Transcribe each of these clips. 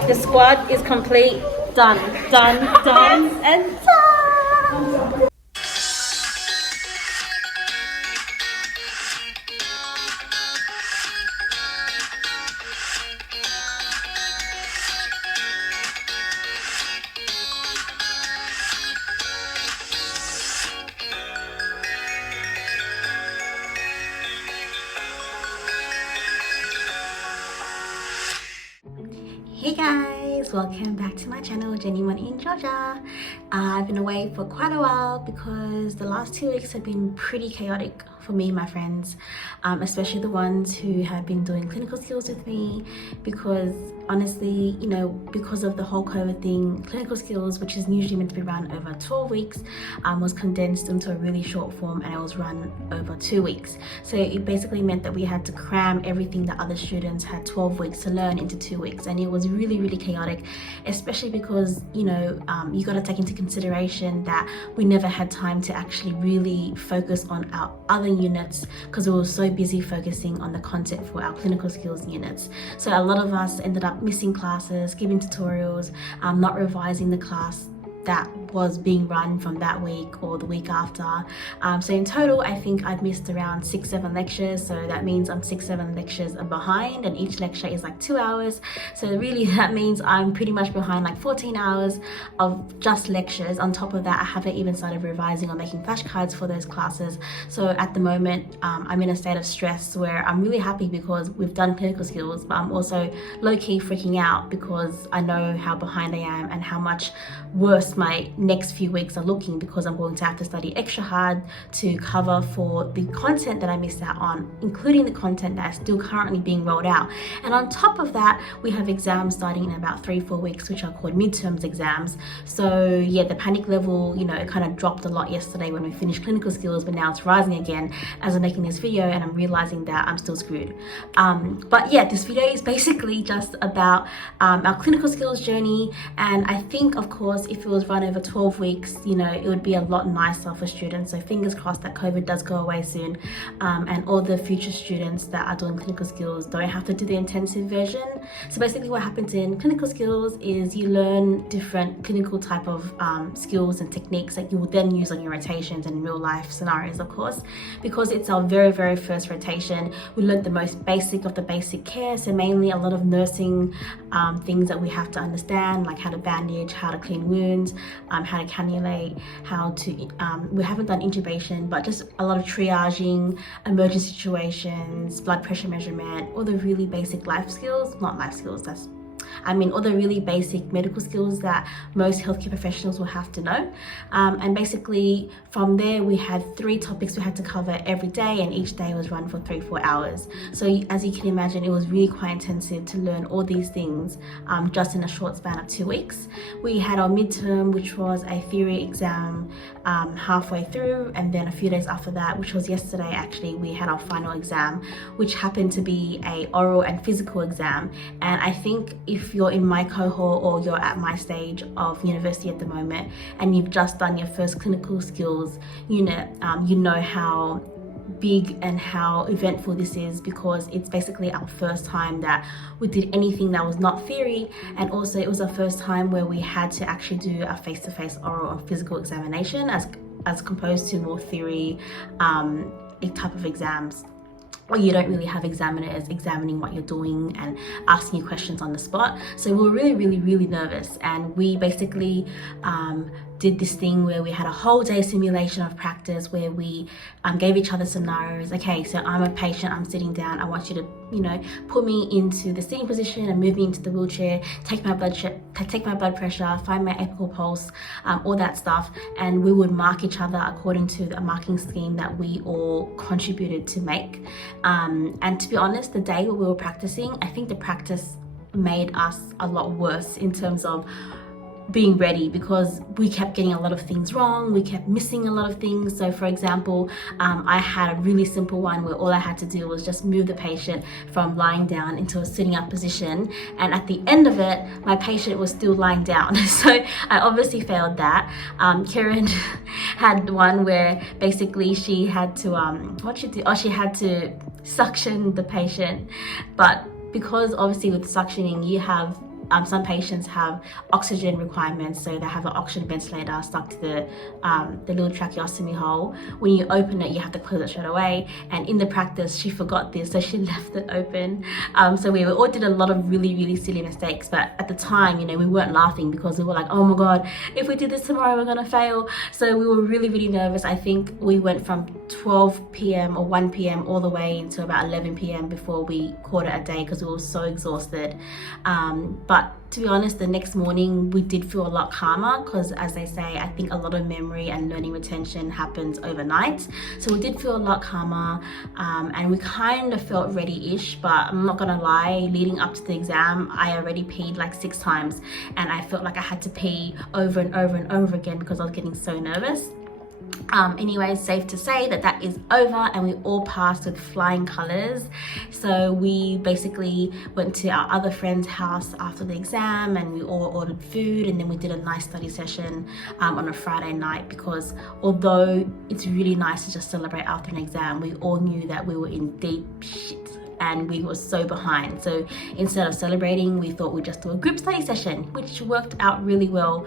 The squad is complete. Done, and done. Hey guys, welcome back to my channel, Genuine in Georgia. I've been away for quite a while because the last 2 weeks have been pretty chaotic for me and my friends, especially the ones who have been doing clinical skills with me, because honestly, you know, because of the whole COVID thing, clinical skills, which is usually meant to be run over 12 weeks, was condensed into a really short form, and it was run over 2 weeks. So it basically meant that we had to cram everything that other students had 12 weeks to learn into 2 weeks, and it was really chaotic, especially because, you know, you got to take into consideration that we never had time to actually really focus on our other units because we were so busy focusing on the content for our clinical skills units. So a lot of us ended up missing classes, giving tutorials, not revising the class that was being run from that week or the week after. So in total, I think I've missed around 6-7 lectures. So that means I'm 6-7 lectures behind, and each lecture is like 2 hours. So really that means I'm pretty much behind like 14 hours of just lectures. On top of that, I haven't even started revising or making flashcards for those classes. So at the moment, I'm in a state of stress where I'm really happy because we've done clinical skills, but I'm also low-key freaking out because I know how behind I am and how much worse my next few weeks are looking, because I'm going to have to study extra hard to cover for the content that I missed out on, including the content that is still currently being rolled out. And on top of that, we have exams starting in about 3-4 weeks, which are called midterms exams. So yeah, the panic level, you know, it kind of dropped a lot yesterday when we finished clinical skills, but now it's rising again as I'm making this video, and I'm realizing that I'm still screwed. But yeah, this video is basically just about our clinical skills journey, and I think, of course, if it was run over 12 weeks, you know, it would be a lot nicer for students. So fingers crossed that COVID does go away soon, and all the future students that are doing clinical skills don't have to do the intensive version. So basically what happens in clinical skills is you learn different clinical type of skills and techniques that you will then use on your rotations and real life scenarios, of course. Because it's our very first rotation, we learned the most basic of the basic care. So mainly a lot of nursing things that we have to understand, like how to bandage, how to clean wounds, how to cannulate, how to, we haven't done intubation, but just a lot of triaging, emergency situations, blood pressure measurement, all the really basic life skills, not life skills, all the really basic medical skills that most healthcare professionals will have to know. And basically from there, we had 3 topics we had to cover every day, and each day was run for 3-4 hours. So as you can imagine, it was really quite intensive to learn all these things just in a short span of 2 weeks. We had our midterm, which was a theory exam halfway through, and then a few days after that, which was yesterday actually, we had our final exam, which happened to be a oral and physical exam. And I think if you're in my cohort or you're at my stage of university at the moment and you've just done your first clinical skills unit, you know how big and how eventful this is, because it's basically our first time that we did anything that was not theory, and also it was our first time where we had to actually do a face-to-face oral or physical examination as composed to more theory type of exams, or you don't really have examiners examining what you're doing and asking you questions on the spot. So we were really nervous, and we basically did this thing where we had a whole day simulation of practice where we gave each other scenarios. Okay, so I'm a patient, I'm sitting down, I want you to, you know, put me into the sitting position and move me into the wheelchair, take my blood pressure, find my apical pulse, all that stuff, and we would mark each other according to a marking scheme that we all contributed to make. And to be honest, the day we were practicing, I think the practice made us a lot worse in terms of being ready, because we kept getting a lot of things wrong, we kept missing a lot of things. So for example, I had a really simple one where all I had to do was just move the patient from lying down into a sitting up position, and at the end of it my patient was still lying down. So I obviously failed that. Karen had one where basically she had to she had to suction the patient, but because obviously with suctioning you have some patients have oxygen requirements, so they have an oxygen ventilator stuck to the little tracheostomy hole. When you open it, you have to close it straight away, and in the practice she forgot this, so she left it open. So we all did a lot of really silly mistakes, but at the time, you know, we weren't laughing because we were like, oh my god, if we do this tomorrow we're gonna fail. So we were really nervous. I think we went from 12 p.m. or 1 p.m. all the way until about 11 p.m. before we called it a day because we were so exhausted. But to be honest, the next morning we did feel a lot calmer because, as they say, I think a lot of memory and learning retention happens overnight. So we did feel a lot calmer, and we kind of felt ready-ish. But I'm not gonna lie, leading up to the exam, I already peed like 6 times, and I felt like I had to pee over and over again because I was getting so nervous. Anyway, safe to say that is over, and we all passed with flying colors. So we basically went to our other friend's house after the exam, and we all ordered food, and then we did a nice study session on a Friday night, because although it's really nice to just celebrate after an exam, we all knew that we were in deep shit and we were so behind. So instead of celebrating, we thought we'd just do a group study session, which worked out really well.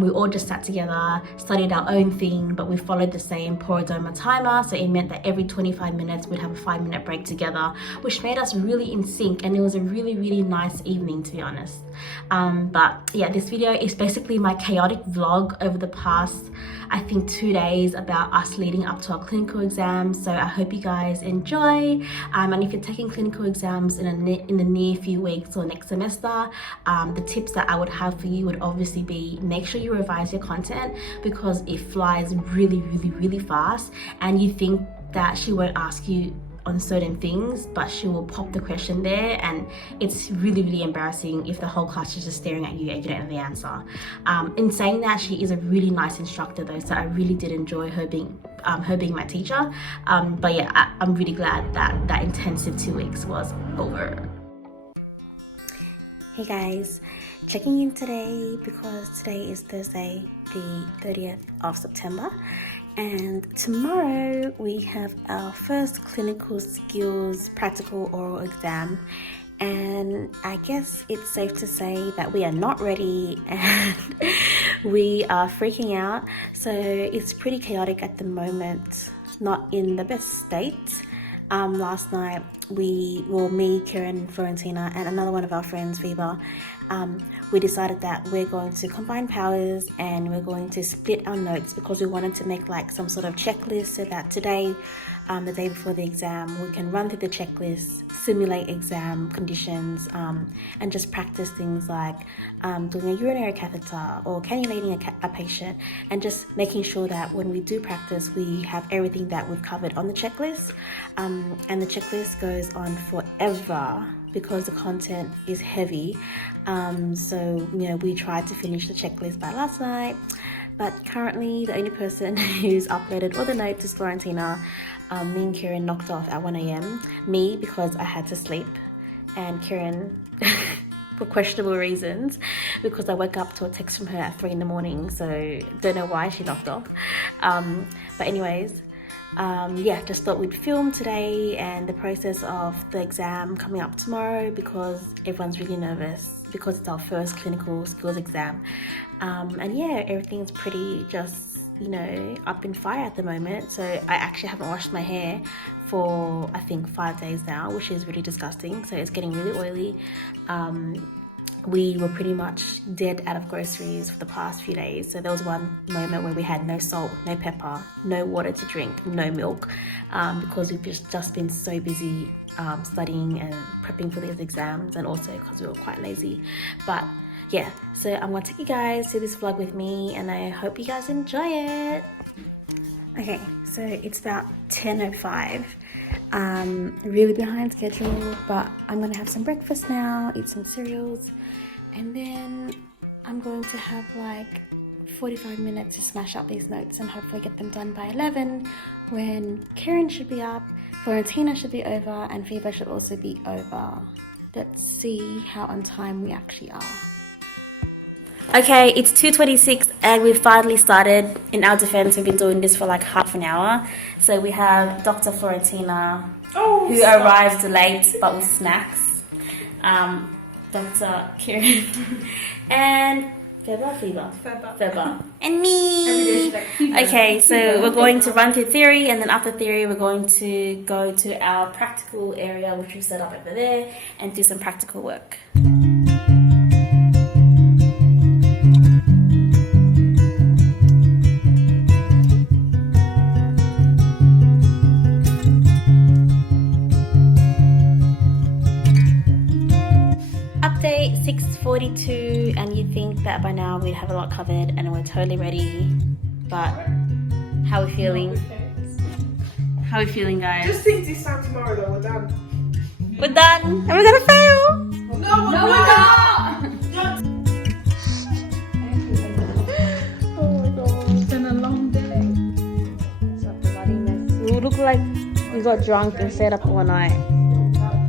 We all just sat together, studied our own thing, but we followed the same Porodoma timer. So it meant that every 25 minutes we'd have a 5-minute break together, which made us really in sync, and it was a really nice evening, to be honest. But yeah, this video is basically my chaotic vlog over the past, I think, 2 days about us leading up to our clinical exams. So I hope you guys enjoy. And if you're taking clinical exams in the near few weeks or next semester, the tips that I would have for you would obviously be, make sure you revise your content, because it flies really fast, and you think that she won't ask you on certain things, but she will pop the question there, and it's really embarrassing if the whole class is just staring at you and you don't know the answer. In saying that, she is a really nice instructor though, so I really did enjoy her being my teacher. But yeah, I'm really glad that intensive 2 weeks was over. Hey guys, checking in today because today is Thursday, the 30th of September. And tomorrow we have our first clinical skills practical oral exam, and I guess it's safe to say that we are not ready and we are freaking out. So it's pretty chaotic at the moment, not in the best state. Last night me, Kieran, Florentina, and another one of our friends, Viva, we decided that we're going to combine powers and we're going to split our notes, because we wanted to make like some sort of checklist so that today, the day before the exam, we can run through the checklist, simulate exam conditions, and just practice things like doing a urinary catheter or cannulating a patient, and just making sure that when we do practice, we have everything that we've covered on the checklist. And the checklist goes on forever because the content is heavy. So, you know, we tried to finish the checklist by last night, but currently the only person who's uploaded all the notes is Florentina. Me and Kieran knocked off at 1 a.m. Me, because I had to sleep, and Kieran for questionable reasons, because I woke up to a text from her at 3 in the morning, so don't know why she knocked off. But anyways, yeah, just thought we'd film today and the process of the exam coming up tomorrow, because everyone's really nervous because it's our first clinical skills exam. And yeah, everything's pretty just, you know, up in fire at the moment. So I actually haven't washed my hair for I think 5 days now, which is really disgusting. So it's getting really oily. We were pretty much dead out of groceries for the past few days. So there was one moment where we had no salt, no pepper, no water to drink, no milk, because we've just been so busy studying and prepping for these exams, and also because we were quite lazy. But yeah, so I'm gonna take you guys to this vlog with me, and I hope you guys enjoy it. Okay, so it's about 10:05. Really behind schedule, but I'm gonna have some breakfast now, eat some cereals, and then I'm going to have like 45 minutes to smash out these notes and hopefully get them done by 11, when Karen should be up, Florentina should be over, and Viva should also be over. Let's see how on time we actually are. Okay, it's 2:26 and we've finally started. In our defense, we've been doing this for like half an hour. So we have Dr. Florentina, who arrives late but with snacks. Dr. Kieran, and Feber. And me. Okay, so we're going to run through theory, and then after theory, we're going to go to our practical area, which we set up over there, and do some practical work. Update 6:42, and you'd think that by now we'd have a lot covered and we're totally ready, but how are we feeling? How are we feeling, guys? Just think this time tomorrow though, we're done. We're done, and we're gonna fail! No, we're not! Oh my god, it's been a long day. It's a bloody mess. We look like we got drunk and stayed up all night.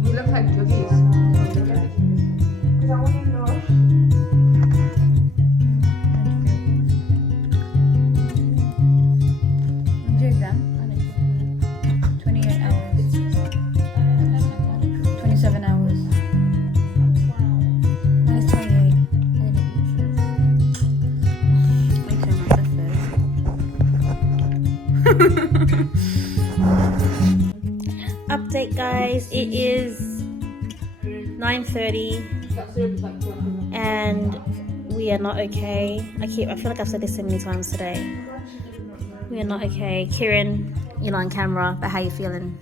We look like cookies. Because I want to know. When's your exam? 28 hours. 27 hours. Minus 28. Update, guys, it is 9:30 and we are not okay. I feel like I've said this so many times today. We are not okay. Kieran, you're not on camera, but how you feeling?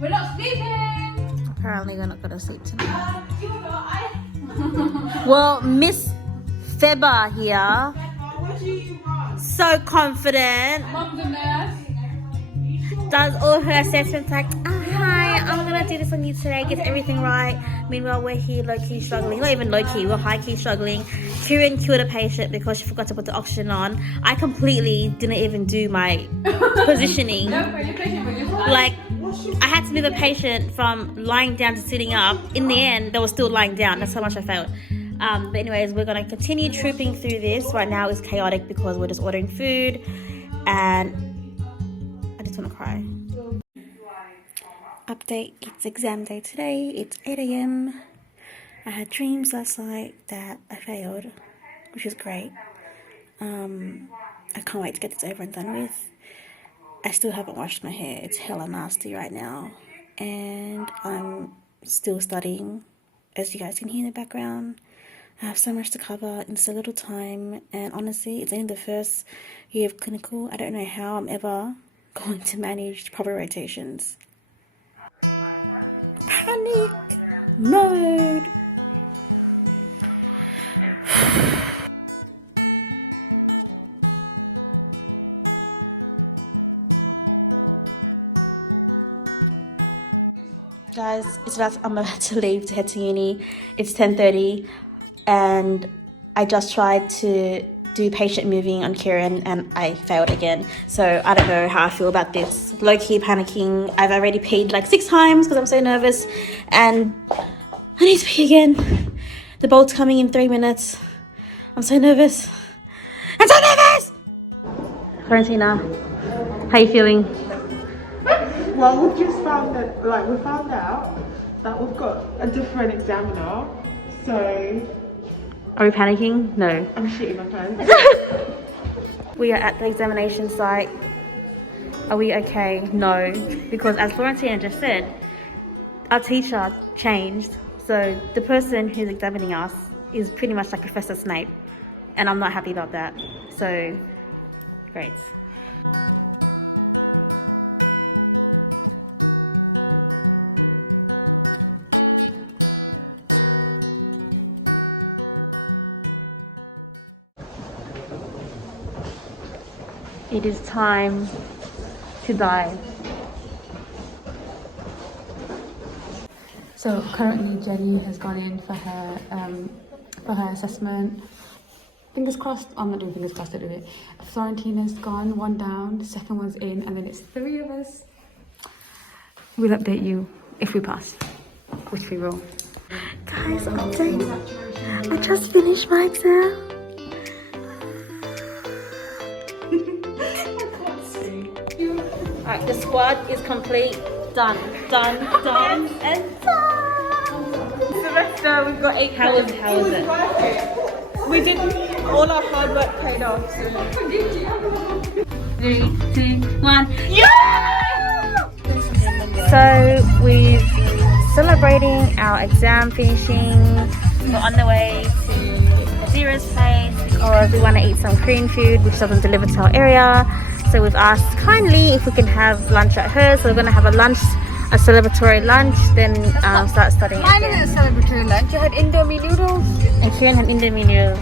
We're not sleeping! Apparently we're not gonna sleep tonight. Well, Miss Feber here, so confident, Mom's a nurse. does all her assessments like, oh, hi, I'm gonna do this on you today, gets everything right. Meanwhile, we're here low-key struggling, not even low-key, we're high-key struggling. Kieran killed a patient because she forgot to put the oxygen on. I completely didn't even do my positioning. Like, I had to move a patient from lying down to sitting up. In the end, they were still lying down. That's how much I failed. But anyways, we're gonna continue trooping through this. Right now it's chaotic because we're just ordering food and I just want to cry. Update, it's exam day today. It's 8 a.m. I had dreams last night that I failed, which is great. I can't wait to get this over and done with. I still haven't washed my hair. It's hella nasty right now. And I'm still studying, as you guys can hear in the background. I have so much to cover in so little time. And honestly, it's only the first year of clinical. I don't know how I'm ever going to manage proper rotations. Panic mode. Guys, I'm about to leave to head to uni. It's 10:30 and I just tried to do patient moving on Kieran and I failed again. So I don't know how I feel about this. Low-key panicking. I've already peed like 6 times because I'm so nervous and I need to pee again. The bolt's coming in 3 minutes. I'm so nervous. I'm so nervous! Florentina, how you feeling? Well, we just found that, we found out that we've got a different examiner, so Are we panicking? No. I'm shitting my pants. We are at the examination site. Are we okay? No. Because as Florentina just said, our teacher changed. So the person who's examining us is pretty much like Professor Snape. And I'm not happy about that. So, great. It is time to die. So currently Jenny has gone in for her assessment. Fingers crossed. I'm not doing fingers crossed to do it. Florentina's gone, 1 down, the second one's in, and then it's 3 of us. We'll update you if we pass, which we will. Guys, update. I just finished my exam. Alright, the squad is complete. Done, and done. semester. We've got 8 How was credits. it? Worth it. We did all our hard work paid off. So. 3, 2, 1. Yeah! So we're celebrating our exam finishing. We're on the way to Azira's place because we want to eat some Korean food which doesn't deliver to our area. So we've asked kindly if we can have lunch at hers. So we're going to have a celebratory lunch, then start studying Mine again. isn't a celebratory lunch. I had Indomie noodles. And Kieran had Indomie noodles.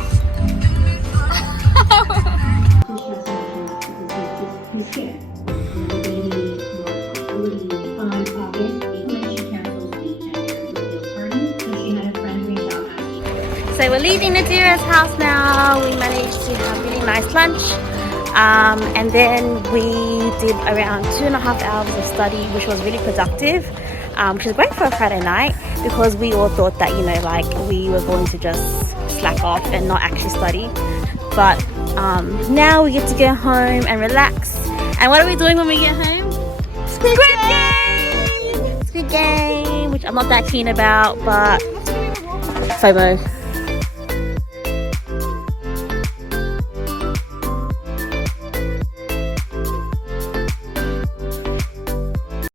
So we're leaving Nadira's house now. We managed to have really nice lunch. And then we did around 2.5 hours of study, which was really productive, which is great for a Friday night because we all thought that, you know, like we were going to just slack off and not actually study. But now we get to go home and relax. And what are we doing when we get home? Squid Game! Squid Game, which I'm not that keen about, but FOMO.